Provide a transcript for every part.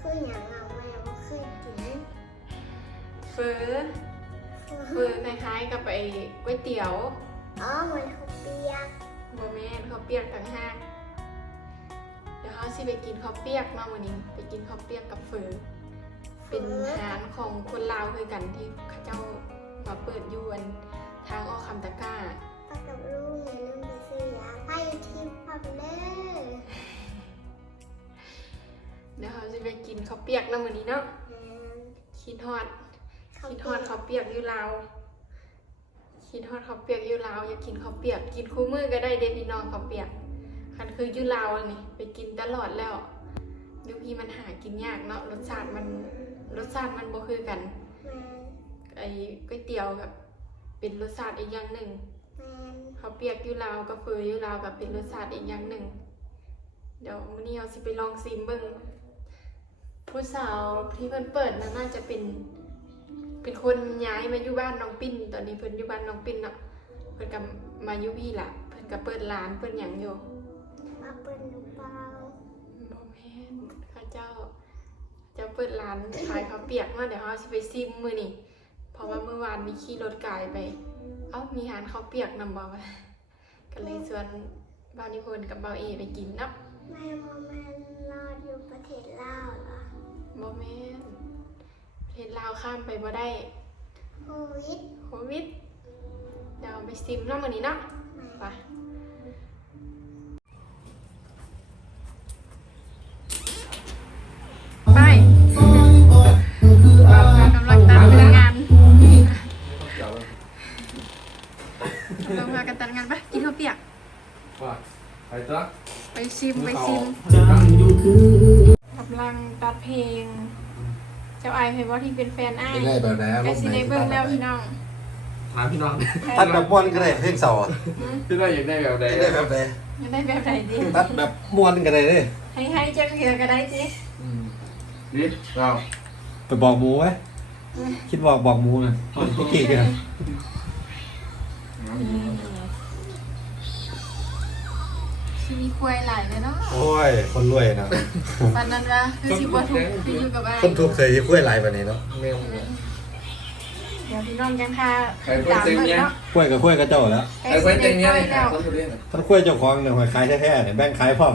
คืออย่างเราแม่ไม่เคยกินเฟอเฟอคล้ายๆกับไอ้ก๋วยเตี๋ยวอ๋อเหมือนข้าวเปียกโมเมนข้าวเปียกต่างหากเดี๋ยวเขาสิไปกินข้าวเปียกเนาะวันนี้ ไปกินข้าวเปียกกับเฟอเป็นฮานของคนลาวคือกันที่เขาเจ้ามาเปิดอยวน ขาจะไปกินข้าวเปียกนะมื้อนี้เนาะแม่คิดฮอดข้าวคิดฮเปีอยดกข้าวเปียกอยู่ลาวคิดฮอดข้าวเปียกอยู่ลาวอยากกินข้าวเปียก กินคู่มือก็ได้เด้พี่น้องข้าวเปียกคันคืออยู่ลาวอันนี่ไปกินตลอดแล้วอยุพี่มันหากินยากเนาะรสชาติมันรสชาติมันบ่คือกันแม่ไอ้ก๋วยเตี๋ยวกับเป็นรสชาติอีกอย่างหนึ่งแม่ข้าวเปียกอยู่ลาวกับเฟออยู่ลาวกับเป็นรสชาติอีกอย่างหนึ่งเดี๋ยวมื้อนี้เราสิไปลองซิมเบิ่ง ผู้สาวที่เพิ่นเปิดน่ะน่าจะเป็น เป็นคนย้ายมาอยู่บ้านน้องปิ้น ตอนนี้เพิ่นอยู่บ้านน้องปิ้นเนาะเพิ่นก็มาอยู่พี่ล่ะ เพิ่นก็เปิดร้านเพิ่นหยังอยู่มาเปิดหรือเปล่าบ่แม่นเขาเจ้า เจะเปิดร้านขายข้าวเปียกเนาะเดี๋ยวเราสิไปซิมมื้อนี้เพราะว่าเมื่อวานมีขี่รถกายไป เอ้ามีร้านข้าวเปียกนำบ่วะก็เลยชวนบ่าวนิพนธ์กับบ่าวเอไปกินเนาะแม่โมแม่ ข้ามไปบ่ได้โควิดโควิดเดี๋ยวไปซิมเนาะมื้อนี้เนาะแม่ไปไปเรากำลังตัดงานเราพากันตัดงานไปกินข้าวเปียกไปจ้ะไปชิมไปชิมกำลังตัดเพลงเจ้าไอายเพย์ว่าที่เป็นแฟนไอ้ายเป็นไรแบบไหนไอซีในเบิ้งแล้วพี่น้องถามพี่น้องตัดแบบม้วนก็ได้เพลงเสาร์พี่น้องอยากได้แบบใดได้แบบไหนจะได้แบบไหนดีตัดแบบม้วนก็ได้เลยให้ให้เจ้าเสือก็ได้สินี่เราไปบอกหมูไหมคิดบอกบอกหมูนะพี่กี่กันชีมี ควายหลายเลยเนาะโอ้ย คนรวยนะตอนนั้นว่าคือสิบวัถูกคืออยู่กับไอ้ายคนถูกเคยกล้วยหลายแบบนี้เนาะเมลเดี๋ยวพี่น้องยังทาใครเพิ่งเต็มเนี่ยเนาะกล้วยกับกล้วยกับเจ้าแล้วใกล้ไอ้สิไว้ได้เต็มเนี่ยกล้เลวยยแล้วต้นทุเรียนท่านกล้วยเจ้าของเนี่ยหอยขายแท้ๆเนี่ยแบ่งขายพร้อม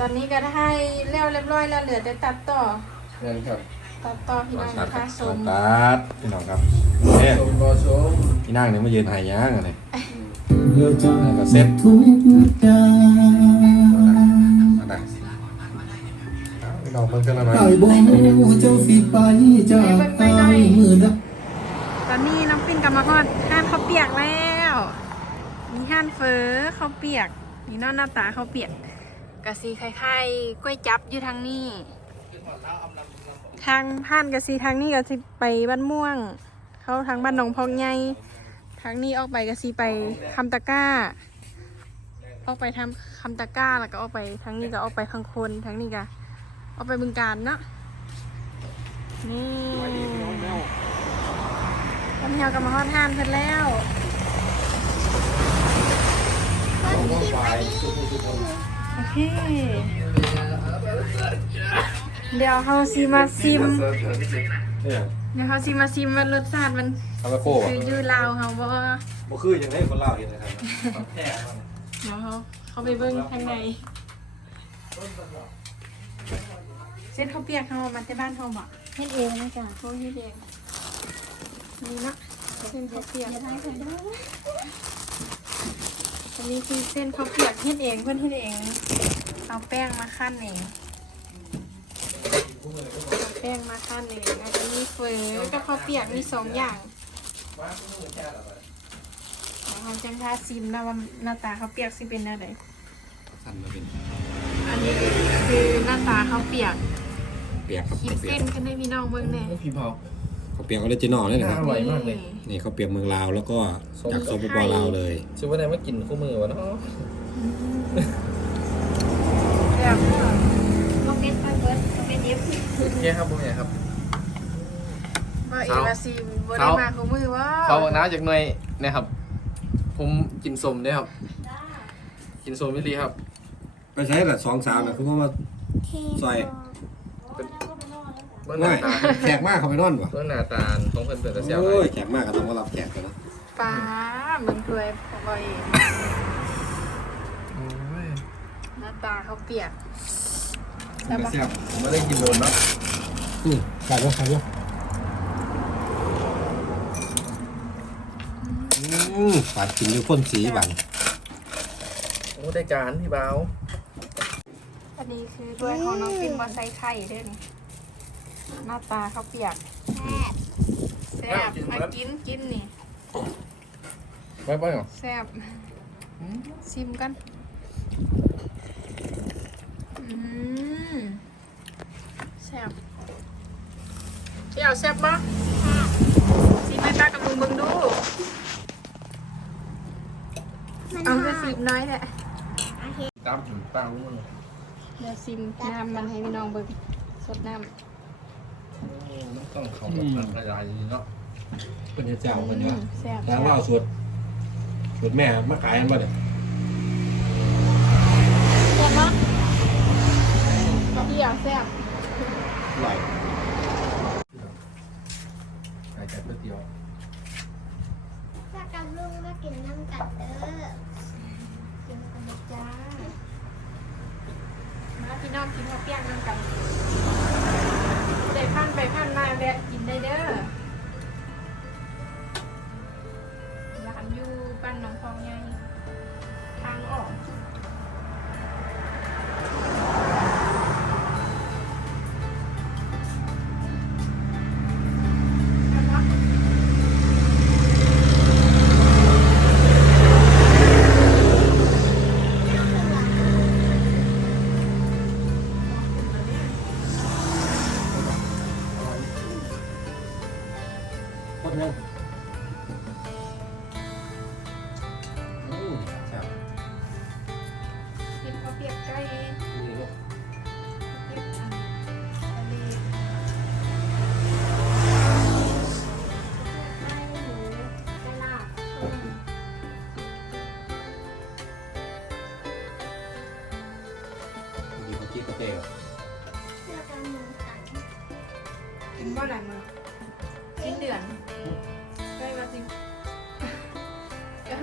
ตอนนี้ก็ได้เรียวเรียบร้อยแล้วเหลือแต่ตัดต่อ เงินครับตัดต่อพี่น้องนะคะชมตัดพี่น้องครับเนี่ยชมรอชมพี่นั่งเนี่ยมายืนหายย่างอะไร แล้วก็เซ็ตอะไรพี่น้องเพิ่งขึ้นมาหน่ไอ้บ่เจ้าสิไปจากตายมือละตอนนี้น้องปิ้นกำมาฮอดห้านเขาเปียกแล้วมีห้านเฟอเขาเปียกมีนองหน้าตาเขาเปียกกะซีคล้ายๆกล้วยจับอยู่ทางนี้ ทางผ่านกะซีทางนี้กะซีไปบ้านม่วง เขาทางบ้านหนองพองใหญ่ ทางนี้ออกไปกะซีไปคำตะกร้า ออกไปทำคำตะกร้าแล้วก็ออกไปทางนี้ก็ออกไปพังคนทางนี้ก็ออกไปบึงการเนาะนี่ตอนนี้เรากำลังฮอดห้านเพิ่นแล้วโอเคเดี๋ยวเขาซิมาซิม เนี่ยเดี๋ยวเขาซิมาซิมว่ารสชาติมันทำไปโค้คืออยู่ลาวเขาบ่บ่คือยังได้คนเล่าเห็นนะครับเดี๋ยวเขาเขาไปเบิ้งข้างในเส้นข้าวเปียกเขาเอามาที่บ้านเขาบ่เฮ็ดเองนะจ๊ะเขาเฮ็ดเองนี่เนาะเส้นข้าวเปียกได้ค่ะได้อันนี้คือเส้นข้าวเปียกเฮ็ดเองเพื่อนเฮ็ดเอง เอาแป้งมาขั้นเองเอา แป้งมาขั้นเองอันนี้เฟอกับข้าวเปียกมีสองอย่างแล้วเราจังทาซิมนะว่าหน้าตาข้าวเปียกสิเป็นอะไรสั่นมาเป็นอันนี้คือหน้าตาข้าวเปียกเปียกครับคิดเปียเส้กนกันได้พี่น้องเบิ่งแน่พี่เผาเขาเปียกออริจินอลเลยนะครับอร่อยมากเลย นี่เขาเปียกเมืองลาวแล้วก็จากสปปลาวเลยชื่อว่าไหนมากินคู่มือวะเนาะ แบบ บ่เป็นไปเบิดบ่เป็นเอฟ เฮียครับผมเนี่ยครับว่าเอวาซิมบ่ได้มาคู่มือว่าเขาน้าจากหน่วยนะครับ ผมกินสมได้ครับ กินสมวิลีครับ ไปใช้แหละสองสามเนี่ยคือว่ามาเทซอยเมื่อหน้าง่ายตาแขกมากเขาไปนอนวะเมื่อหน้าตาของเพิ่นเปิดตะเสียวโอ้ยแขกมากก็ต้องมารับแขกกันนะป้ามึงถวยบ่อยโอ้ยหน้าตาเขาเปียก กระเซียบผมไม่ได้กินโดนเนาะอืมกัดด้วยกัดด้วยอืมปาดกินด้วยพ่นสีบังโอ้ได้การพี่บ่าวอันนี้คือด้วยของน้องฟินบอใส่ไข่ด้วยนี่หน้าตาเขาเปียกแซ่บแซ่บมากินกินนี่ไม่ไปหรอแซ่บชิมกันอืม แซ่บเที่ยวแซ่บปะชิมให้ป้ากับลุงเบิ่งดูมันเอาหไปอสิมบน้อยแหละตามถึงตั้งรู้มั้งเดี๋ยวซิมน้ำมันให้พี่น้องเบิ่งสดน้ำมันต้องเขาแบบขยายเนาะเป็นเจ้าเป็นเนี่ยอืมแซ่บแล้วว่าเอาสูตรสูตรแม่มาขายกันมาเนี่ยแซ่บปะเที่ยวแซ่บ อร่อยขายแต่ก๋วยเตี๋ยวถ้ากับลุงมากินน้ำกัดเด้อกินกันนะจ้ามาพี่น้องกินข้าวเปียกน้ำกันเด็พันไปพันมาแวะกินได้เด้อ ตรแน่นอืมแซ่บกินข้าวเปียกไก่นี่ลูกเปียกอันทะเลไก่หมูกระลาบอืมดีกว่าจีกาแฟอะเพื่อการหมูสันกินบ่หลายมื้อสิ้นเดือน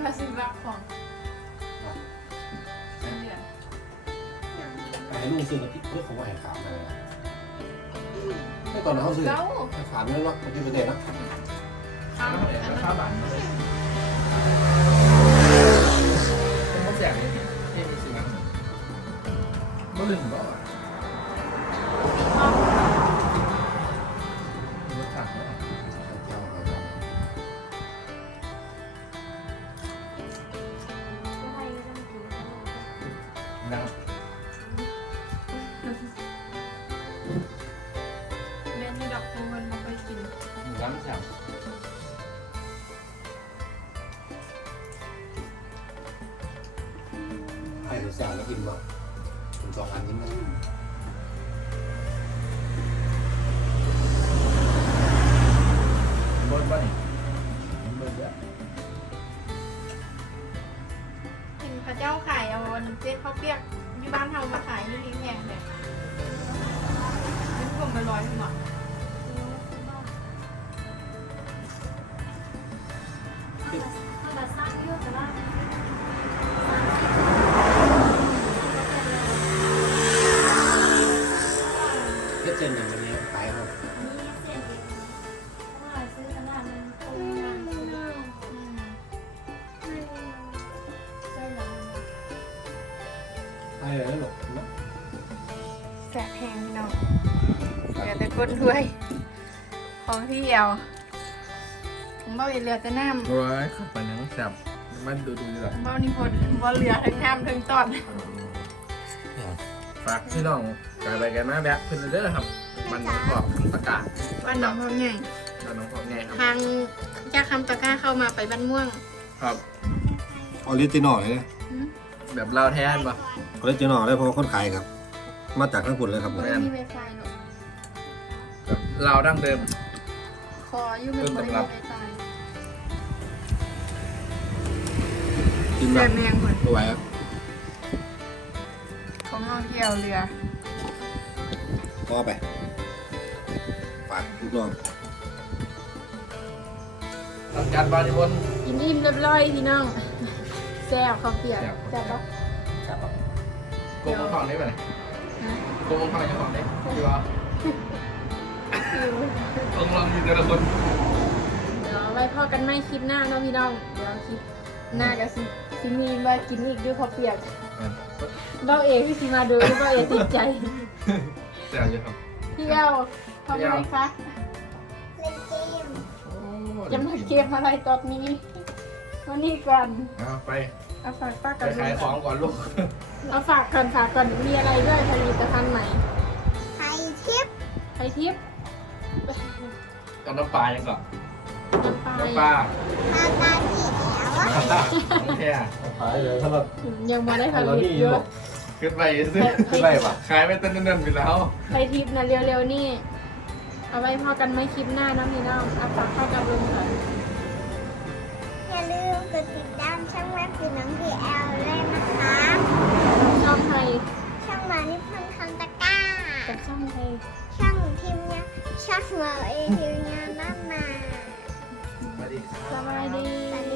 ได้มาสิรับของสิ้นเดือนไอ้ลุงซื้อกะทิเพื่อเขาว่าให้ขามมาเลยนะไม่ตอนนั้นเขาซื้อเก้าให้ขามเลยเนาะกะทิประเทศนะข้าวอันนั้นข้าวบันเป็นข้าวแจกนี่ที่มีสิ่งนั้นเมื่อลืมบอก นะครับเมนูดอกคูมันบ่เคยกินหมูร้านแซ่บให้หรือสาแล้วกินบ่กินสองอันนี้มั้ย เหลือแต่ก้นด้วย ของพี่เอวผมบอกเหลือแต่น้ำโอ้ยขับไปยังแซ่บมันดูดูดีละผมบอกนี่พดบ่เหลือทั้งน้ำทั้งตอนฝากพี่น้องกายไปกันมาแบะเพื่อนเด้อครับมันขอบประกาศบ้านหนองพองใหญ่บ้านน้องพ่อไงครับทางจากคำตะกร้าเข้ามาไปบ้านม่วง ครับออริจินอลเลยนะหืมแบบเราแทนปะออริจินอลเลยเพราะว่าคนขายครับ มาจากทั้งปุ่นเลยครับบ่เนี่ยมีไวไฟหรอกแบบเราดั้งเดิมคออยู่มันบ่ได้มีไวไฟกินเสืแบอบเมียงคนไม่ไหวครับของท่องเที่ยวเรือพอไปไปทุกรอบทำการบ้านที่บน กินอิ่มเรียบร้อยพี่น้องแซ่บข้าวเปียกแซ่บแซ่บปะโกงมังทองได้ไหมฮะ โกงมังทองยังของได้ดีวะฟิวต้องลองดูแต่ละคนเดี๋ยวไว้พอกันไม่คลิปหน้าเนาะพี่น้อง เดี๋ยวคลิปหน้าก็สิสิมีว่ากินอีกด้วยข้าวเปียกเบ้าเอกพี่สิมาดูหรือเบ้าเอกติดใจแซ่บเยอะครับพี่เอ้าทำไมคะเล่นเกมโอ้จะมาเก็บอะไรตอนนี้วันนี้ก่อนเอาไป เอาฝากป้าไปกันขายของก่อนลูก เอาฝากก่อนฝากก่อนมีอะไรด้วยผลิตภัณฑ์ใหม่ไทยทิปไทยทิพย์กับน้ำปลายังก่อนน้ำปลาน้ำปลาพาตาที่แอวอะน้ำแค่ขายเลยถ้าเรา ยังมาได้ผเราลิตนี่เยหรอะอกขึ้นไปซื้อขึ้นไปปะขายไปต้นนั่นๆไปแล้วไทยทิพย์นะเร็วๆนี่ เอาไว้พอกันไม่คลิปหน้านะพี่น้องเอาฝากเข้ากับลุงก่อนอย่าลืม กดติดตามช่องแวบคือน้องพีแอลด้วยนะคะช่องไทยช่องมานิพันธ์คันตะกร้ากับช่องไทยช่องทีมงานช่องเราเองทีมงานบ้านมาสวัสดีครับสบายดีสวัสดีค่ะ